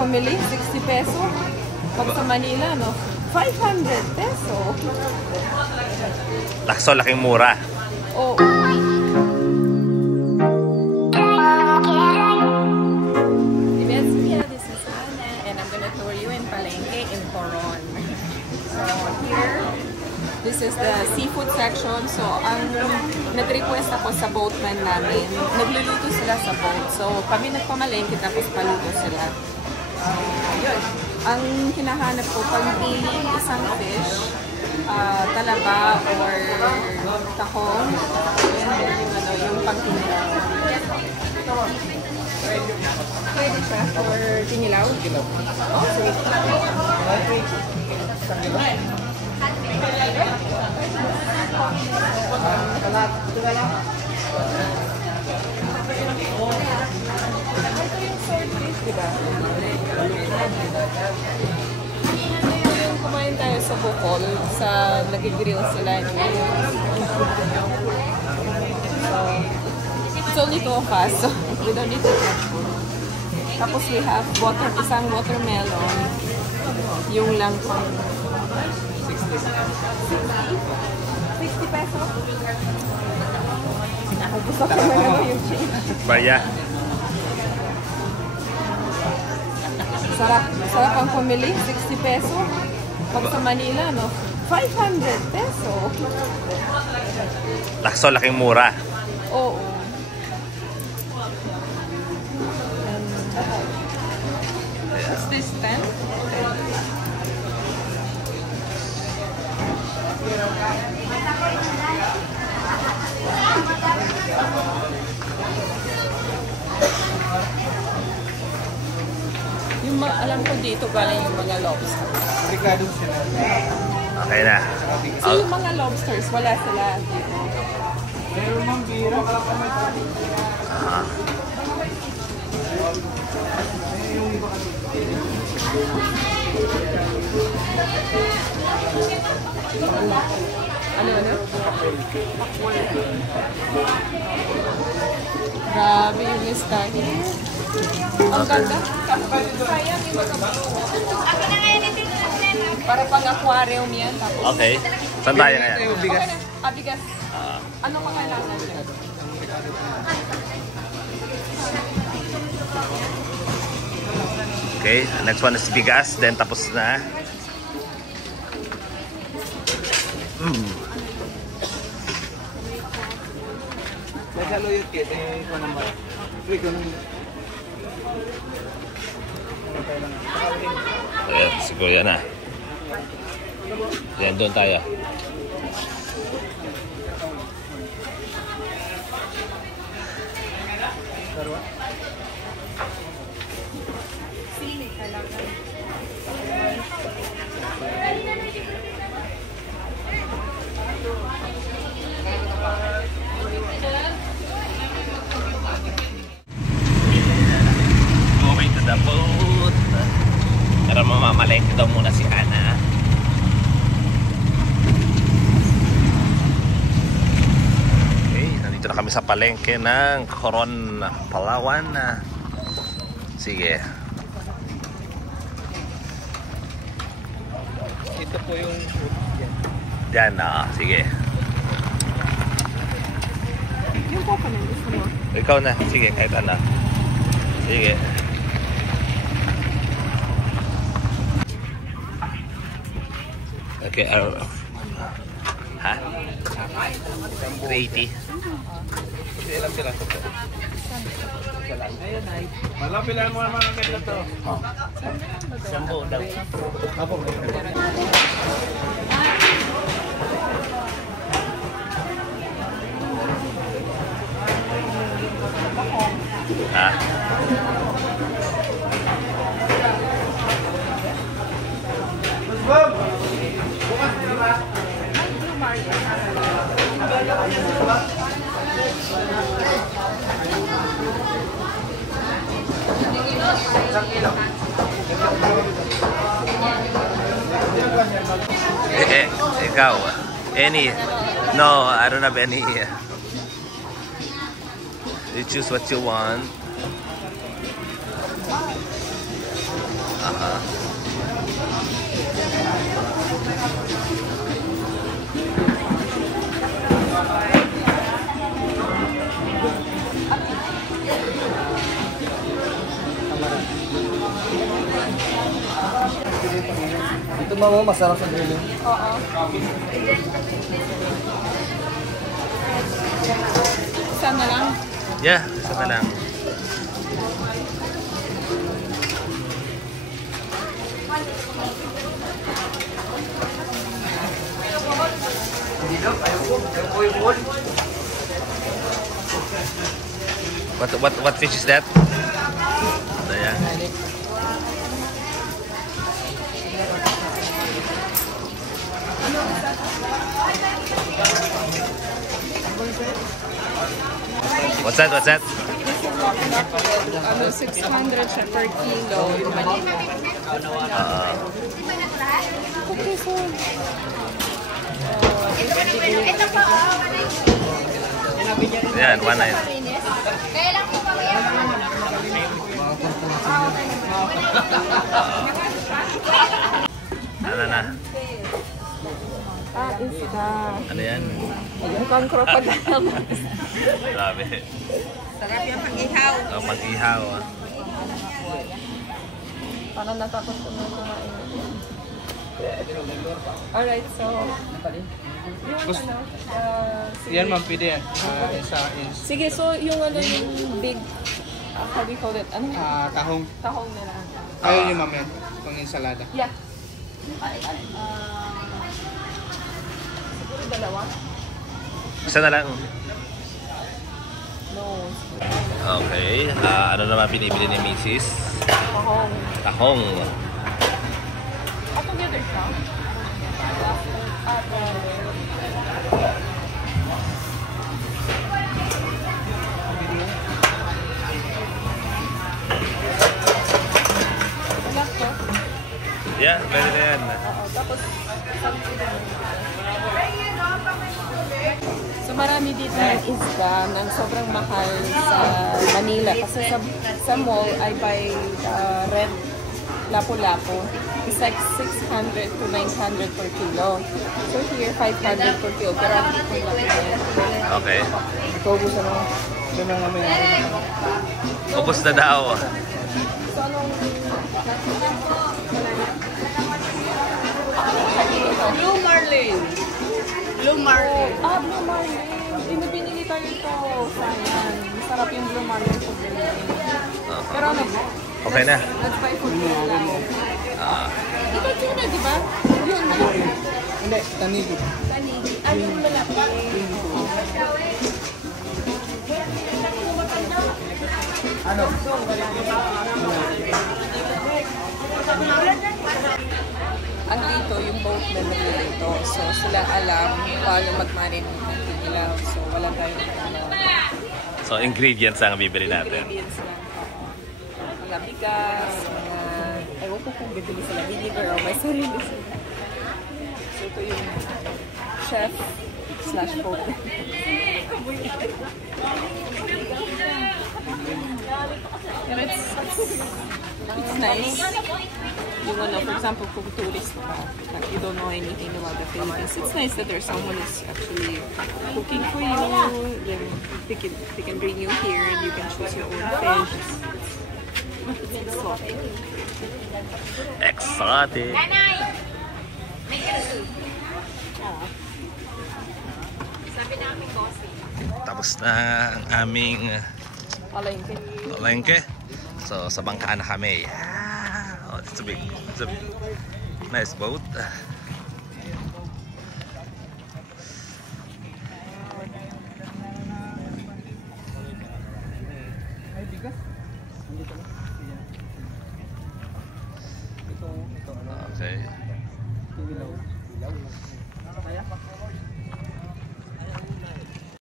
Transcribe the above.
pumili, 60 peso. Pag sa Manila, no? 500 peso. Lakso, laking mura. Oo. This is Ana, and I'm gonna tour you in Palengke in Coron. So here, this is the seafood section. So ang nag-request ako sa boatman namin, nagluluto sila sa boat. So kami nagpamalengke tapos paluto sila. Yun. Ang hinahanap ko, pagpili isang fish, talaba or tahong, and then yung pang-kinilaw. Pwede siya for kinilaw? Oh, sige. Diba? Yung kumain tayo sa Bukol, sa nag-grill sila. So, it's only 2 of us, so we don't need to get food. Tapos we have isang watermelon. Yung lang po. 60 pesos? Gusto ko naman yung change. Baya. Sarap ang pumili, 60 peso. Pag sa Manila, no? 500 peso. Lakso, laking mura. Oo. What's this, 10? Alam ko dito galing yung mga lobsters. Okay na. So yung mga lobsters, wala sila dito. Meron mang bira. Ano? Grabe yung style. Ang ganda. Sayang yung mga para pang aquarium yan. Tapos, Okay. Saan tayo ngayon? okay na. Bigas. Anong makailangan niya? Okay, next one is bigas. Then tapos na. Nagsaluyot kit. Ikaw naman. Ikaw naman. Ayan, siguro yan na. Yan, doon tayo. Going to the boat. Tara, mamamalengke daw muna si Ana. Okay, nandito na kami sa palengke ng Coron, Palawan. Sige. Ito po yung Diyan na, sige. Yung coconut gusto mo? Ikaw na, sige, kahit ano. Sige. Okay, ha? 380. ilang sila ito po. Ayun ay. Malapilan mo naman ang kanya to. Sambo daw. Apo. Ha? Bob! Bukas na ba? Ikaw, any? No, I don't have any. You choose what you want. Ito mama, masarap sa grilling. Oo. Isa na lang. Yeah, isa na lang. What fish is that? Ayan. What's that? This is ano, 600 siya per kilo. Yung maliit. Okay, so... Yan, 1.9. Kaya lang po kami. Ano na? Isda. Ano yan? Mukhang crocodile. Grabe. Sarap yung pag-ihaw. Oh, pag-ihaw. Parang natakot ko na kumain. Alright, so... Yung ano? Yan ma'am, pwede yan. Isa is Sige, so yung ano yung big... how do you call it? Ano? tahong. Tahong nila. Ayun yung ma'am yan. Pang ensalada. Yeah. Siguro dalawa? Isa na lang. No. Okay. Ano naman binibili ni Mrs.? Tahong. Tahong. Together siya? Wala ko. Yeah, pwede na yan. Oo, tapos so marami dito ng isda ng sobrang mahal sa Manila kasi sa mall I buy red lapu-lapu. It's like 600 to 900 per kilo. So here 500 per kilo. Pero ang laki yan. Okay. Ito ubusan mo. Ito na namin. Upos na daw. So anong Blue Marlin. Blue Marlin. Blue Marlin. Binili tayo ito. Sayang. Masarap yung Blue Marlin sa Blue. Pero ano? Okay na. Let's buy for you lang. Ito tuna, di ba? Yun na. Hindi, tanigi. Tanigi. Yung malaki. Ano? Ang dito, yung boat na nandito. So, sila alam paano mag-marinate nila. So, wala tayong So, ingredients ang bibili natin. ingredients lang. Mga bigas, mga... Ewan ko kung bibili sila vinegar o may sarili sila. So, ito yung chef/boat. Pero it's nice. You wanna, for example, kung tourist ka, like you don't know anything about the Philippines, it's nice that there's someone who's actually cooking for you. Then they can bring you here and you can choose your own fish. It's exotic. Exotic. Nanay! May ito. Sabi namin bossy. Tapos na ang aming Palengke. palengke. So, sa bangka na kami. Oh, it's a nice boat.